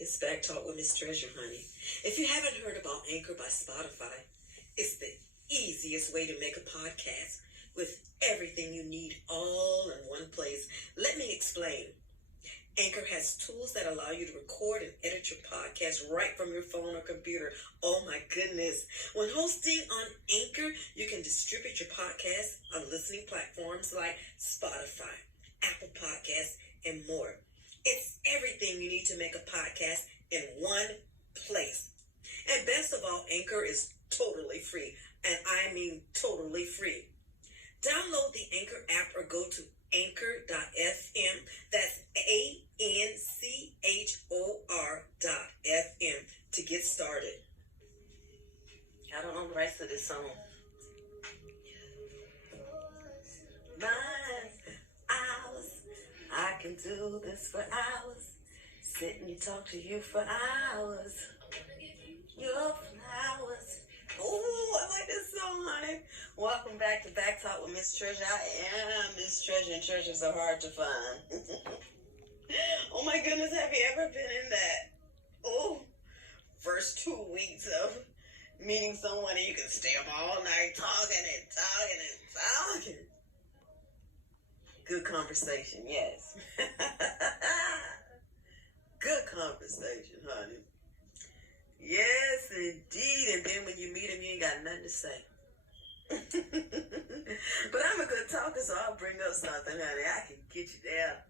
It's Back Talk with Miss Treasure, honey. If you haven't heard about Anchor by Spotify, it's the easiest way to make a podcast with everything you need all in one place. Let me explain. Anchor has tools that allow you to record and edit your podcast right from your phone or computer. Oh my goodness. When hosting on Anchor, you can distribute your podcast on listening platforms like Spotify, Apple Podcasts, and more. It's everything you need to make a podcast in one place. And best of all, Anchor is totally free. And I mean totally free. Download the Anchor app or go to anchor.fm. That's ANCHOR.FM to get started. I don't know the rest of this song. Mine, ours, I can do this for hours. Sit and talk to you for hours. Your flowers. Oh, I like this song, honey. Welcome back to Back Talk with Miss Treasure. I am Miss Treasure, and treasures are hard to find. Oh my goodness, have you ever been in that? First 2 weeks of meeting someone and you can stay up all night talking and talking and talking. Good conversation, yes. Good conversation, honey. Yes, indeed. And then when you meet him, you ain't got nothing to say. But I'm a good talker, so I'll bring up something, honey. I can get you there.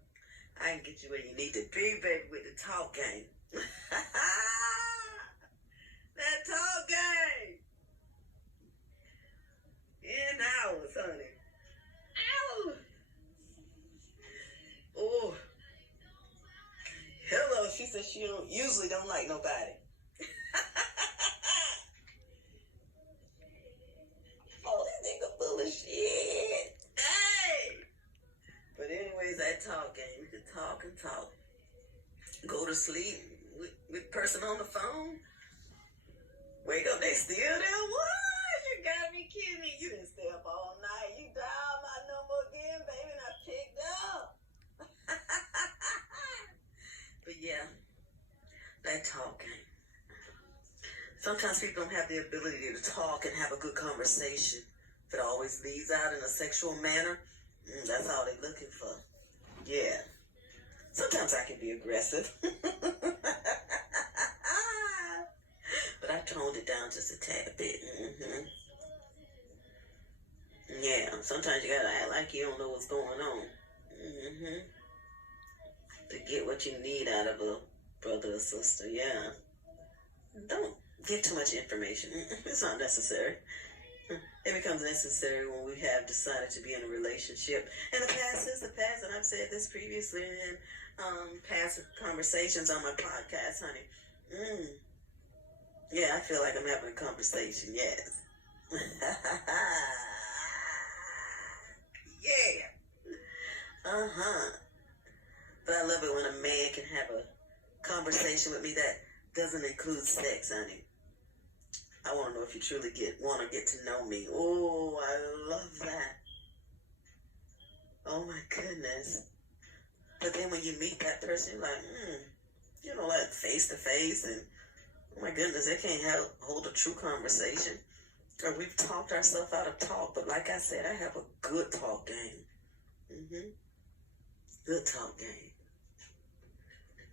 I can get you where you need to be, baby, with the talk game. That talk game. In hours, honey. Ow. Oh. Hello. She said she usually don't like nobody. Oh, this nigga full of shit. Hey. But anyways, that talk game. You can talk and talk. Go to sleep with person on the phone. Wake up, they still there. What? You gotta be kidding me. You didn't stay up all night. You dialed my number again, baby, and I picked up. But yeah, that talk game. Sometimes people don't have the ability to talk and have a good conversation. If it always leads out in a sexual manner, that's all they're looking for. Yeah. Sometimes I can be aggressive. But I toned it down just a tad bit. Yeah, sometimes you gotta act like you don't know what's going on. To get what you need out of a brother or sister, yeah. Don't give too much information. It's not necessary. It becomes necessary when we have decided to be in a relationship. And the past is the past, and I've said this previously in past conversations on my podcast, honey. Yeah, I feel like I'm having a conversation, yes. Yeah. But I love it when a man can have a conversation with me that doesn't include sex, honey. I want to know if you truly want to get to know me. Oh, I love that. Oh my goodness. But then when you meet that person, you're like, like face to face, and oh my goodness, they can't hold a true conversation. Or we've talked ourselves out of talk, but like I said, I have a good talk game. Good talk game.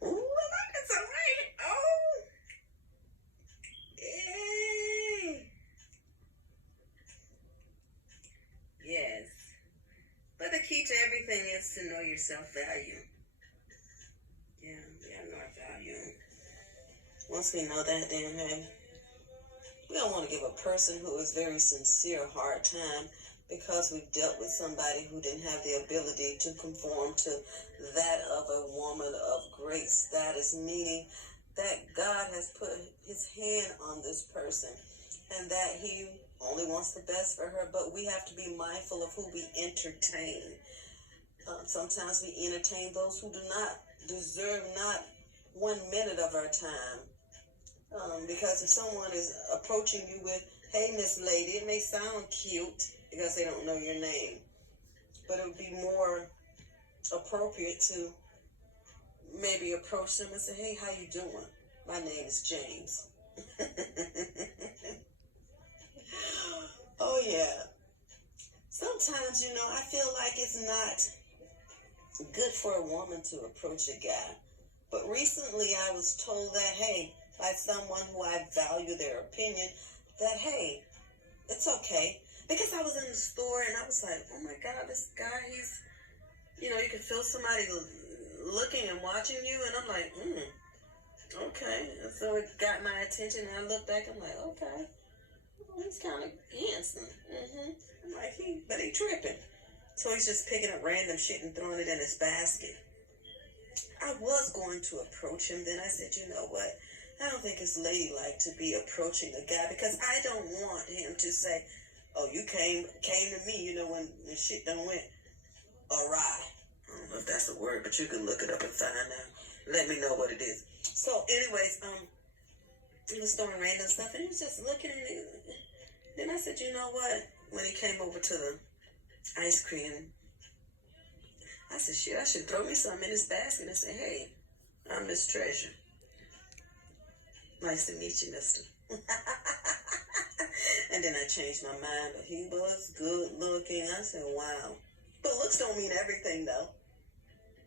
Ooh, I like it so right. Oh. Yay. Yes. But the key to everything is to know your self-value. Yeah, know our value. Once we know that, then, hey, we don't want to give a person who is very sincere a hard time because we've dealt with somebody who didn't have the ability to conform to that of a woman of great status, meaning that God has put his hand on this person and that he only wants the best for her, but we have to be mindful of who we entertain. Sometimes we entertain those who do not deserve not 1 minute of our time. Because if someone is approaching you with, hey, Miss Lady, it may sound cute because they don't know your name, but it would be more appropriate to maybe approach them and say, hey, how you doing? My name is James. Oh, yeah. Sometimes, I feel like it's not good for a woman to approach a guy. But recently I was told that, hey, by someone who I value their opinion, that, hey, it's okay. Because I was in the store and I was like, oh my God, this guy, he's, you can feel somebody looking and watching you. And I'm like, okay. And so it got my attention and I looked back, I'm like, okay. He's kind of handsome. I'm like, but he tripping. So he's just picking up random shit and throwing it in his basket. I was going to approach him. Then I said, you know what? I don't think it's ladylike to be approaching a guy because I don't want him to say, oh, you came to me, when shit done went awry. I don't know if that's a word, but you can look it up and find out. Let me know what it is. So anyways, he was throwing random stuff and he was just looking at me. Then I said, you know what? When he came over to the ice cream, I said, shit, I should throw me something in his basket and say, hey, I'm Miss Treasure. Nice to meet you, mister. And then I changed my mind, but he was good looking. I said, wow. But looks don't mean everything, though.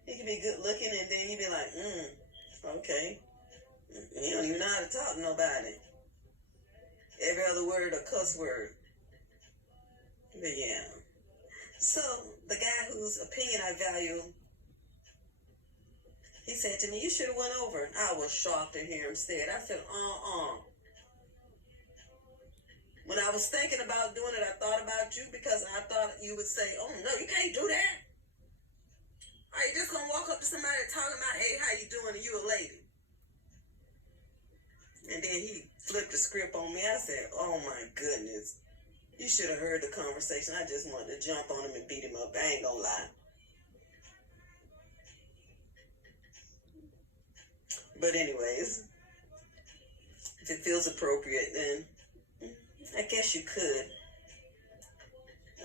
He can be good looking and then you be like, okay. He don't even know how to talk to nobody. Every other word a cuss word. But yeah. So, the guy whose opinion I value, he said to me, you should have went over. I was shocked to hear him say it. I said, When I was thinking about doing it, I thought about you because I thought you would say, oh, no, you can't do that. Are you just going to walk up to somebody talking about, hey, how you doing? Are you a lady? And then he flipped the script on me. I said, oh, my goodness. You should have heard the conversation. I just wanted to jump on him and beat him up. I ain't going to lie. But anyways, if it feels appropriate, then I guess you could.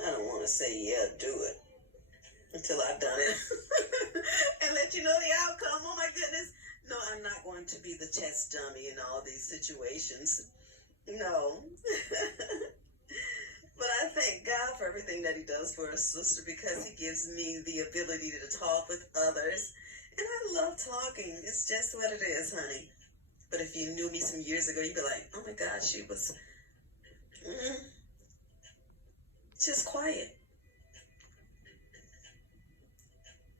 I don't want to say, yeah, do it until I've done it and let you know the outcome. Oh, my goodness. No, I'm not going to be the test dummy in all these situations. No. But I thank God for everything that he does for us, sister, because he gives me the ability to talk with others. And I love talking. It's just what it is, honey. But if you knew me some years ago, you'd be like, oh my God, she was just quiet.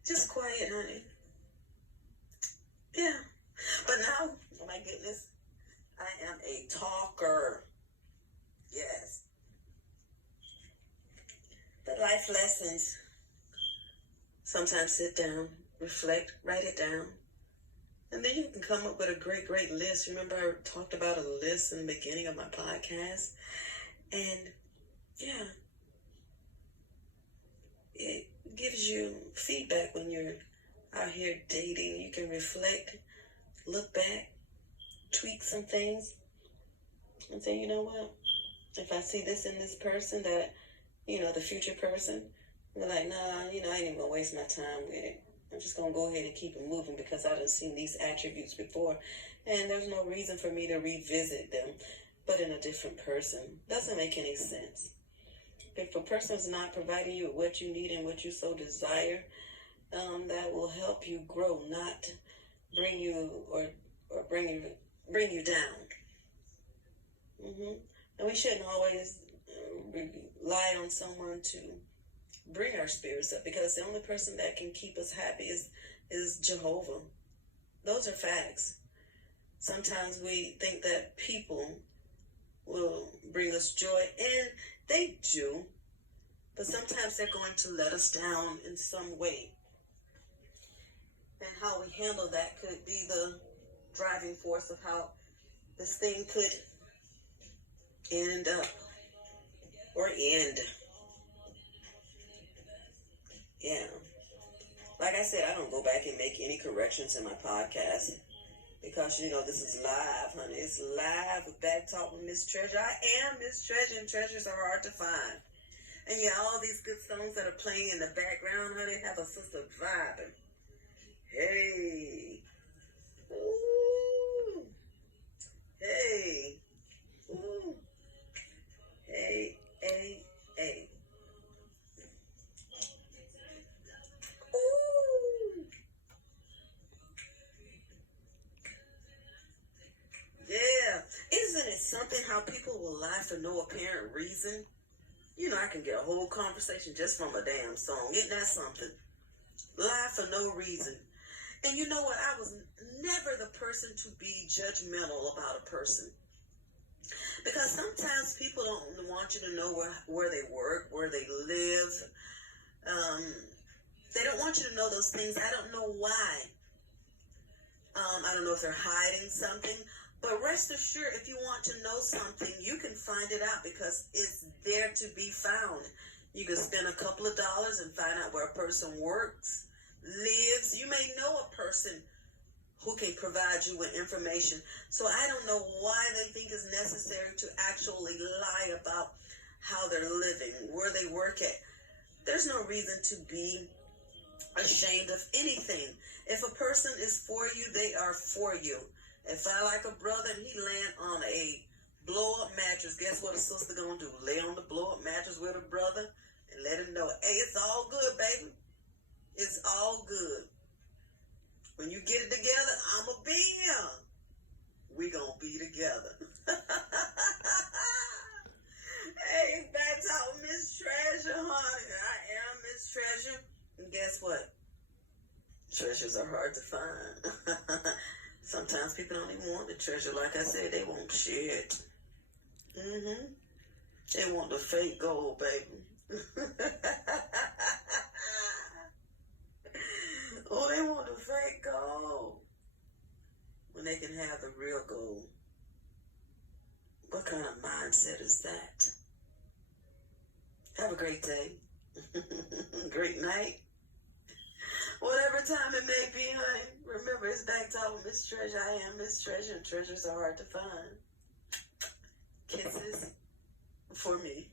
Just quiet, honey. Yeah. But now, oh my goodness, I am a talker. Yes. But life lessons. Sometimes sit down, reflect, write it down. And then you can come up with a great, great list. Remember I talked about a list in the beginning of my podcast? And yeah, it gives you feedback when you're out here dating. You can reflect, look back, tweak some things, and say, you know what? If I see this in this person that, the future person, I'm like, nah, I ain't even gonna waste my time with it. I'm just gonna go ahead and keep it moving because I done seen these attributes before, and there's no reason for me to revisit them, but in a different person. Doesn't make any sense. If a person's not providing you with what you need and what you so desire, that will help you grow, not bring you or bring you down. And we shouldn't always rely on someone to bring our spirits up, because the only person that can keep us happy is Jehovah. Those are facts. Sometimes we think that people will bring us joy, and they do, but sometimes they're going to let us down in some way. And how we handle that could be the driving force of how this thing could end. Yeah. Like I said, I don't go back and make any corrections in my podcast because, this is live, honey. It's live with Back Talk with Miss Treasure. I am Miss Treasure, and treasures are hard to find. And yeah, all these good songs that are playing in the background, honey, have a sister vibing. Hey. something how people will lie for no apparent reason? I can get a whole conversation just from a damn song. Isn't that something? Lie for no reason. And you know what? I was never the person to be judgmental about a person. Because sometimes people don't want you to know where they work, where they live. They don't want you to know those things. I don't know why. I don't know if they're hiding something. But rest assured, if you want to know something, you can find it out because it's there to be found. You can spend a couple of dollars and find out where a person works, lives. You may know a person who can provide you with information. So I don't know why they think it's necessary to actually lie about how they're living, where they work at. There's no reason to be ashamed of anything. If a person is for you, they are for you. If I like a brother and he land on a blow-up mattress, guess what a sister gonna do? Lay on the blow-up mattress with a brother and let him know, hey, it's all good, baby. It's all good. When you get it together, I'ma be here. We gonna be together. Hey, back to Miss Treasure, honey. I am Miss Treasure. And guess what? Treasures are hard to find. Sometimes people don't even want the treasure. Like I said, they want shit. They want the fake gold, baby. Oh, they want the fake gold. When they can have the real gold. What kind of mindset is that? Have a great day. Great night. Whatever time it may be, honey. Remember, it's back to Miss Treasure. I am Miss Treasure, and treasures are hard to find. Kisses for me.